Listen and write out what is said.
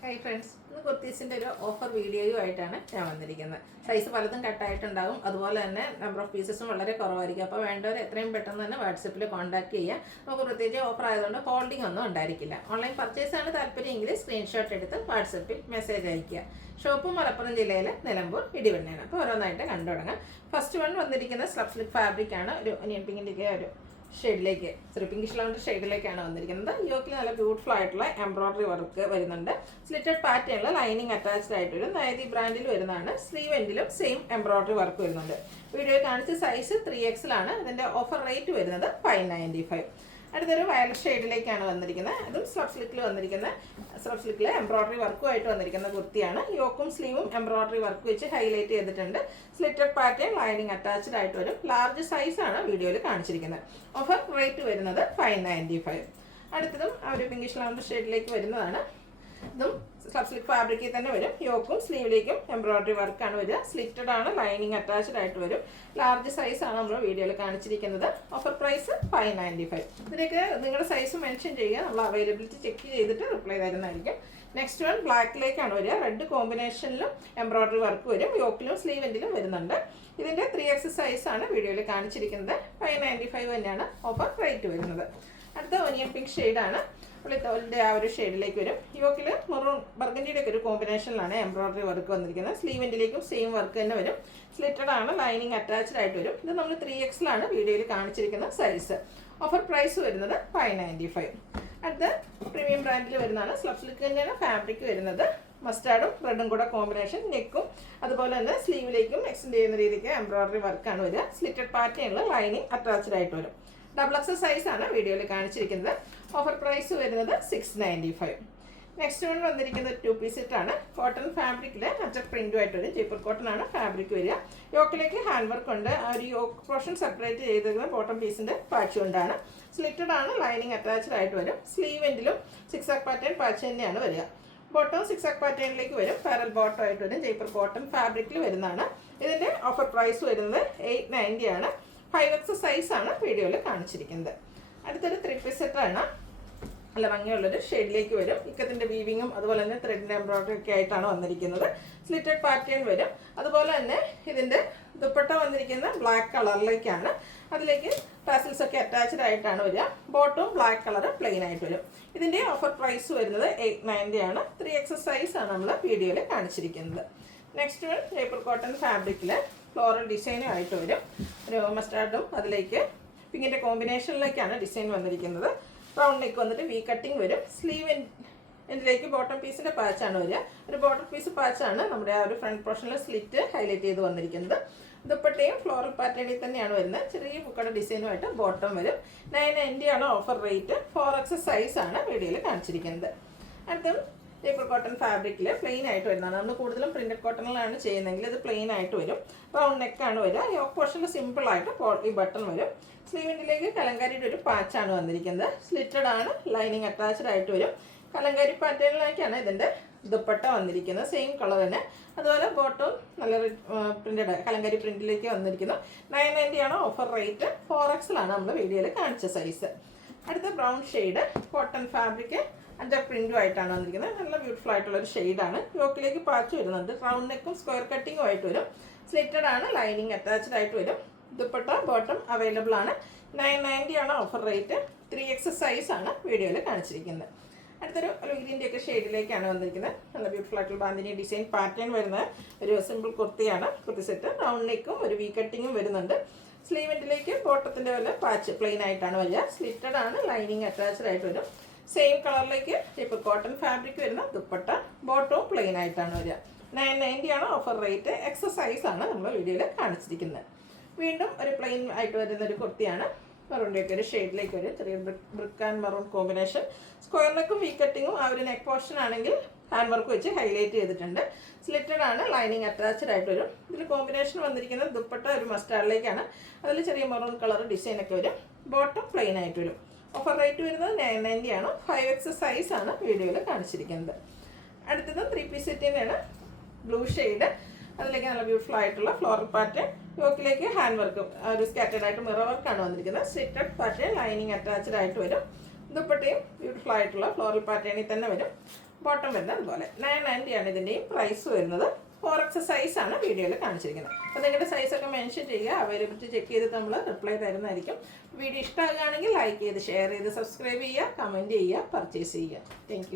Hi friends, ഇന്ന് കുർത്തീസിൻ്റെ ഒരു offer വീഡിയോയുമായിട്ടാണ് ഞാൻ വന്നിരിക്കുന്നത്. സൈസ് പലതും കട്ടായിട്ടുണ്ടാകും, അതുപോലെ തന്നെ നമ്പർ ഓഫ് പീസസും വളരെ കുറവായിരിക്കും. അപ്പോൾ വേണ്ടവർ എത്രയും പെട്ടെന്ന് തന്നെ വാട്സപ്പിൽ കോൺടാക്ട് ചെയ്യുക. നമുക്ക് പ്രത്യേകിച്ച് ഓഫർ ആയതുകൊണ്ട് ഹോൾഡിംഗ് ഒന്നും ഉണ്ടായിരിക്കില്ല. ഓൺലൈൻ പർച്ചേസാണ് താല്പര്യമെങ്കിൽ സ്ക്രീൻഷോട്ട് എടുത്ത് വാട്സപ്പിൽ മെസ്സേജ് അയയ്ക്കുക. ഷോപ്പ് മലപ്പുറം ജില്ലയിലെ നിലമ്പൂർ ഇടിവണ്ണയാണ്. അപ്പോൾ ഓരോന്നായിട്ട് കണ്ടു തുടങ്ങാം. ഫസ്റ്റ് വൺ വന്നിരിക്കുന്ന സ്ലബ് സിൽക്ക് ഫാബ്രിക്കാണ്. ഒരു ഒനിയൻ പിങ്കിൻ്റെ ഒരു ഷെയ്ഡിലേക്ക്, പിങ്കിഷ് ലൗണ്ട് ഷെയ്ഡിലേക്കാണ് വന്നിരിക്കുന്നത്. യോക്കിൽ നല്ല ബ്യൂട്ടിഫുൾ ആയിട്ടുള്ള എംബ്രോയിഡറി വർക്ക് വരുന്നുണ്ട്. സ്ലിറ്റഡ് പാറ്റേണിൽ ലൈനിങ് അറ്റാച്ച്ഡ് ആയിട്ട് വരും. നൈതി ബ്രാൻഡിൽ വരുന്നതാണ്. സ്ലീവ് എൻഡിലും സെയിം എംബ്രോയിഡറി വർക്ക് വരുന്നുണ്ട്. വീഡിയോയിൽ കാണിച്ച സൈസ് 3XL ആണ്. ഇതിൻ്റെ ഓഫർ റേറ്റ് വരുന്നത് 595. അടുത്തൊരു വയലറ്റ് ഷെയ്ഡിലേക്കാണ് വന്നിരിക്കുന്നത്. അതും സ്ലബ് സിൽക്കിൽ വന്നിരിക്കുന്ന സ്ലബ് സിൽക്കിൽ എംബ്രോയിഡറി വർക്കുമായിട്ട് വന്നിരിക്കുന്ന കുർത്തിയാണ്. യോക്കും സ്ലീവും എംബ്രോയിഡറി വർക്ക് വെച്ച് ഹൈലൈറ്റ് ചെയ്തിട്ടുണ്ട്. സ്ലിറ്റഡ് പാറ്റേൺ ലൈനിങ് അറ്റാച്ച്ഡ് ആയിട്ട് വരും. ലാർജ് സൈസാണ് വീഡിയോയിൽ കാണിച്ചിരിക്കുന്നത്. ഓഫർ റേറ്റ് വരുന്നത് 595. അടുത്തതും ആ ഒരു പിങ്കിഷ് ലൗണ്ട് ഷെയ്ഡിലേക്ക് വരുന്നതാണ്. ഇതും സ്ലബ് സിൽക്ക് ഫാബ്രിക്കിൽ തന്നെ വരും. യോക്കും സ്ലീവിലേക്കും എംബ്രോയിഡറി വർക്കാണ് വരിക. സ്ലിറ്റഡ് ആണ്, ലൈനിങ് അറ്റാച്ച്ഡ് ആയിട്ട് വരും. ലാർജ് സൈസാണ് നമ്മൾ വീഡിയോയിൽ കാണിച്ചിരിക്കുന്നത്. Offer price 595. ഇതിലേക്ക് നിങ്ങളുടെ സൈസ് മെൻഷൻ ചെയ്യുക. നമ്മൾ അവൈലബിലിറ്റി ചെക്ക് ചെയ്തിട്ട് റിപ്ലൈ തരുന്നതായിരിക്കും. നെക്സ്റ്റ് വൺ ബ്ലാക്കിലേക്കാണ് വരിക. റെഡ് കോമ്പിനേഷനിലും എംബ്രോയിഡറി വർക്ക് വരും. യോക്കിലും സ്ലീവെൻറ്റിലും വരുന്നുണ്ട്. ഇതിൻ്റെ 3X സൈസാണ് വീഡിയോയിൽ കാണിച്ചിരിക്കുന്നത്. 595 തന്നെയാണ് ഓഫർ റേറ്റ് വരുന്നത്. അടുത്ത ഒനിയൻ പിങ്ക് ഷെയ്ഡാണ്. പുള്ളിത്തോലിൻ്റെ ആ ഒരു ഷെയ്ഡിലേക്ക് വരും. യോക്കിൽ മെറൂൺ ബർഗൻഡിയുടെ ഒക്കെ ഒരു കോമ്പിനേഷനിലാണ് എംബ്രോയിഡറി വർക്ക് വന്നിരിക്കുന്നത്. സ്ലീവെൻറ്റിലേക്കും സെയിം വർക്ക് തന്നെ വരും. സ്ലിറ്റഡ് ആണ്, ലൈനിങ് അറ്റാച്ച്ഡ് ആയിട്ട് വരും. ഇത് നമ്മൾ 3XL ആണ് വീഡിയോയിൽ കാണിച്ചിരിക്കുന്ന സൈസ്. ഓഫർ പ്രൈസ് വരുന്നത് 595. അടുത്ത പ്രീമിയം ബ്രാൻഡിൽ വരുന്നതാണ്. സ്ലബ് സിൽക്ക് തന്നെയാണ് ഫാബ്രിക് വരുന്നത്. മസ്റ്റാർഡും റെഡും കൂടെ കോമ്പിനേഷൻ. നെക്കും അതുപോലെ തന്നെ സ്ലീവിലേക്കും എക്സ്റ്റെൻഡ് ചെയ്യുന്ന രീതിക്ക് എംബ്രോയിഡറി വർക്കാണ് വരിക. സ്ലിറ്റഡ് പാറ്റേണിൽ ലൈനിങ് അറ്റാച്ച്ഡ് ആയിട്ട് വരും. XXL സൈസാണ് വീഡിയോയിൽ കാണിച്ചിരിക്കുന്നത്. ഓഫർ പ്രൈസ് വരുന്നത് 695. നെക്സ്റ്റ് വൺ വന്നിരിക്കുന്നത് 2 പീസ് സെറ്റാണ്. കോട്ടൺ ഫാബ്രിക്കിൽ അച്ചക് പ്രിൻറ്റുമായിട്ട് വരും. ജയ്പൂർ കോട്ടൺ ആണ് ഫാബ്രിക് വരിക. യോക്കിലേക്ക് ഹാൻഡ് വർക്ക് ഉണ്ട്. ആ ഒരു യോക്ക് പോർഷൻ സെപ്പറേറ്റ് ചെയ്തിരിക്കുന്ന ബോട്ടം പീസിൻ്റെ പാച്ച് കൊണ്ടാണ്. സ്ലിറ്റഡ് ആണ്, ലൈനിങ് അറ്റാച്ച്ഡ് ആയിട്ട് വരും. സ്ലീവ് എൻഡിലും സിക്സാക് പാറ്റേൺ പാച്ച് തന്നെയാണ് വരിക. ബോട്ടം സിക്സാക് പാറ്റേണിലേക്ക് വരും. പാരൽ ബോട്ടം ആയിട്ട് വരും. ജയ്പൂർ കോട്ടൺ ഫാബ്രിക്കിൽ വരുന്നതാണ്. ഇതിൻ്റെ ഓഫർ പ്രൈസ് വരുന്നത് 890 ആണ്. 5X സൈസാണ് വീഡിയോയിൽ കാണിച്ചിരിക്കുന്നത്. അടുത്തൊരു 3 പീസ് സെറ്റാണ്. നല്ല ഭംഗിയുള്ളൊരു ഷെയ്ഡിലേക്ക് വരും. ഇക്കത്തിൻ്റെ വീവിങ്ങും അതുപോലെ തന്നെ ത്രെഡിൻ്റെ എംബ്രോയിഡറി ഒക്കെ ആയിട്ടാണ് വന്നിരിക്കുന്നത്. സ്ലിറ്റഡ് പാറ്റേൺ വരും. അതുപോലെ തന്നെ ഇതിൻ്റെ ദുപ്പട്ട വന്നിരിക്കുന്ന ബ്ലാക്ക് കളറിലേക്കാണ്. അതിലേക്ക് ടാസൽസ് ഒക്കെ അറ്റാച്ച്ഡ് ആയിട്ടാണ് വരിക. ബോട്ടവും ബ്ലാക്ക് കളർ പ്ലെയിൻ ആയിട്ട് വരും. ഇതിൻ്റെ ഓഫർ പ്രൈസ് വരുന്നത് 890 ആണ്. 3X സൈസാണ് നമ്മൾ വീഡിയോയിൽ കാണിച്ചിരിക്കുന്നത്. നെക്സ്റ്റ് വൺ ജയ്പൂർ കോട്ടൺ ഫാബ്രിക്കിൽ ഫ്ലോറൽ ഡിസൈനും ആയിട്ട് വരും. ഒരു മസ്റ്റാർഡും അതിലേക്ക് പിങ്കിൻ്റെ കോമ്പിനേഷനിലേക്കാണ് ഡിസൈൻ വന്നിരിക്കുന്നത്. റൗണ്ട് നെക്ക് വന്നിട്ട് വി കട്ടിങ് വരും. സ്ലീവ് എൻഡിലേക്ക് ബോട്ടം പീസിൻ്റെ പാച്ചാണ് വരിക. ഒരു ബോട്ടം പീസ് പാച്ചാണ് നമ്മുടെ ആ ഒരു ഫ്രണ്ട് പോർഷനിൽ സ്ലിറ്റ് ഹൈലൈറ്റ് ചെയ്ത് വന്നിരിക്കുന്നത്. ദുപ്പട്ടയും ഫ്ലോറൽ പാറ്റേണിൽ തന്നെയാണ് വരുന്നത്. ചെറിയ പൂക്കട ഡിസൈനുമായിട്ട് ബോട്ടം വരും. 990 ആണ് ഓഫർ റേറ്റ്. 4X സൈസാണ് വീഡിയോയിൽ കാണിച്ചിരിക്കുന്നത്. അടുത്തും ജയ്പൂർ കോട്ടൺ ഫാബ്രിക്കിൽ പ്ലെയിൻ ആയിട്ട് വരുന്നതാണ്. നമ്മൾ കൂടുതലും പ്രിന്റഡ് കോട്ടണിലാണ് ചെയ്യുന്നതെങ്കിൽ ഇത് പ്ലെയിൻ ആയിട്ട് വരും. റൗണ്ട് നെക്കാണ് വരിക. യോക്ക് പോർഷനിൽ സിമ്പിളായിട്ട് പോളി ബട്ടൺ വരും. സ്ലീവിൻ്റിലേക്ക് കലങ്കാരിയുടെ ഒരു പാച്ചാണ് വന്നിരിക്കുന്നത്. സ്ലിറ്റഡ് ആണ്, ലൈനിങ് അറ്റാച്ച്ഡ് ആയിട്ട് വരും. കലങ്കാരി പാറ്റേണിലേക്കാണ് ഇതിൻ്റെ ദുപ്പട്ട വന്നിരിക്കുന്നത്. സെയിം കളർ തന്നെ. അതുപോലെ ബോട്ടം നല്ല പ്രിന്റഡ് കലങ്കാരി പ്രിന്റിലേക്ക് വന്നിരിക്കുന്നു. 990 ആണ് ഓഫർ റേറ്റ്. 4X ആണ് നമ്മൾ വീഡിയോയിൽ കാണിച്ച സൈസ്. അടുത്ത ബ്രൗൺ ഷെയ്ഡ് കോട്ടൺ ഫാബ്രിക് അതിൻ്റെ പ്രിൻറ്റും ആയിട്ടാണ് വന്നിരിക്കുന്നത്. നല്ല ബ്യൂട്ടിഫുൾ ആയിട്ടുള്ളൊരു ഷെയ്ഡാണ്. യോക്കിലേക്ക് പാച്ച് വരുന്നുണ്ട്. റൗണ്ട് നെക്കും സ്ക്വയർ കട്ടിങ്ങും ആയിട്ട് വരും. സ്ലിറ്റഡ് ആണ്, ലൈനിങ് അറ്റാച്ച്ഡ് ആയിട്ട് വരും. ദുപ്പട്ട ബോട്ടം അവൈലബിൾ ആണ്. 990 ആണ് ഓഫർ റേറ്റ്. 3X സൈസാണ് വീഡിയോയിൽ കാണിച്ചിരിക്കുന്നത്. അടുത്തൊരു ഗ്രീൻ്റെ ഒക്കെ ഷെയ്ഡിലേക്കാണ് വന്നിരിക്കുന്നത്. നല്ല ബ്യൂട്ടിഫുൾ ആയിട്ടുള്ള ബാന്തിനി ഡിസൈൻ പാറ്റേൺ വരുന്ന ഒരു സിമ്പിൾ കുർത്തിയാണ്. കുർത്തി സെറ്റ് റൗണ്ട് നെക്കും ഒരു വി കട്ടിങ്ങും വരുന്നുണ്ട്. സ്ലീവെൻറ്റിലേക്ക് ബോട്ടത്തിൻ്റെ വല്ല പാച്ച് പ്ലെയിൻ ആയിട്ടാണ് വരിക. സ്ലിറ്റഡ് ആണ്, ലൈനിങ് അറ്റാച്ച്ഡ് ആയിട്ട് വരും. സെയിം കളറിലേക്ക് ഇപ്പോൾ കോട്ടൺ ഫാബ്രിക് വരുന്ന ദുപ്പട്ട ബോട്ടവും പ്ലെയിൻ ആയിട്ടാണ് വരിക. 990 ആണ് ഓഫർ റേറ്റ്. X സൈസാണ് നമ്മൾ വീഡിയോയിൽ കാണിച്ചിരിക്കുന്നത്. വീണ്ടും ഒരു പ്ലെയിൻ ആയിട്ട് വരുന്ന ഒരു കുർത്തിയാണ്. മെറൂണിൻ്റെ ഒക്കെ ഒരു ഷെയ്ഡിലേക്ക് വരും. ചെറിയ brick and maroon combination. Square നെക്കും വി കട്ടിങ്ങും ആ ഒരു നെക്ക് പോർഷൻ ആണെങ്കിൽ ഹാൻഡ് വർക്ക് വെച്ച് ഹൈലൈറ്റ് ചെയ്തിട്ടുണ്ട്. സ്ലിറ്റഡ് ആണ്, ലൈനിങ് അറ്റാച്ച്ഡ് ആയിട്ട് വരും. ഇതിൽ കോമ്പിനേഷൻ വന്നിരിക്കുന്നത് ദുപ്പട്ട ഒരു മസ്റ്റാർഡിലേക്കാണ്. അതിൽ ചെറിയ മെറൂൺ കളർ ഡിസൈനൊക്കെ വരും. ബോട്ടം പ്ലെയിൻ ആയിട്ട് വരും. ഓഫർ റേറ്റ് വരുന്നത് 990 ആണ്. 5X സൈസാണ് വീഡിയോയിൽ കാണിച്ചിരിക്കുന്നത്. അടുത്തത് 3 പീസ് സെറ്റിൻ്റെയാണ്. ബ്ലൂ ഷെയ്ഡ് അതിലേക്ക് നല്ല ബ്യൂട്ടിഫുൾ ആയിട്ടുള്ള ഫ്ലോറൽ പാറ്റേൺ. യോക്കിലേക്ക് ഹാൻഡ് വർക്ക് ഒരു സ്കാറ്റേഡ് ആയിട്ട് മിറർ വർക്കാണ് വന്നിരിക്കുന്നത്. സ്ലിറ്റഡ് പാറ്റേൺ ലൈനിങ് അറ്റാച്ച്ഡ് ആയിട്ട് വരും. ദുപ്പട്ടയും ബ്യൂട്ടിഫുൾ ആയിട്ടുള്ള ഫ്ലോറൽ പാറ്റേണിൽ തന്നെ വരും. ബോട്ടം വരുന്നത് അതുപോലെ 990 ആണ് ഇതിൻ്റെയും പ്രൈസ് വരുന്നത്. 4X സൈസാണ് വീഡിയോയിൽ കാണിച്ചിരിക്കുന്നത്. അപ്പോൾ നിങ്ങളുടെ സൈസൊക്കെ മെൻഷൻ ചെയ്യുക, അവൈലബിലിറ്റി ചെക്ക് ചെയ്ത് നമ്മൾ റിപ്ലൈ തരുന്നതായിരിക്കും. വീഡിയോ ഇഷ്ടമാകുകയാണെങ്കിൽ ലൈക്ക് ചെയ്ത് ഷെയർ ചെയ്ത് സബ്സ്ക്രൈബ് ചെയ്യുക, കമൻറ്റ് ചെയ്യുക, പർച്ചേസ് ചെയ്യുക. താങ്ക്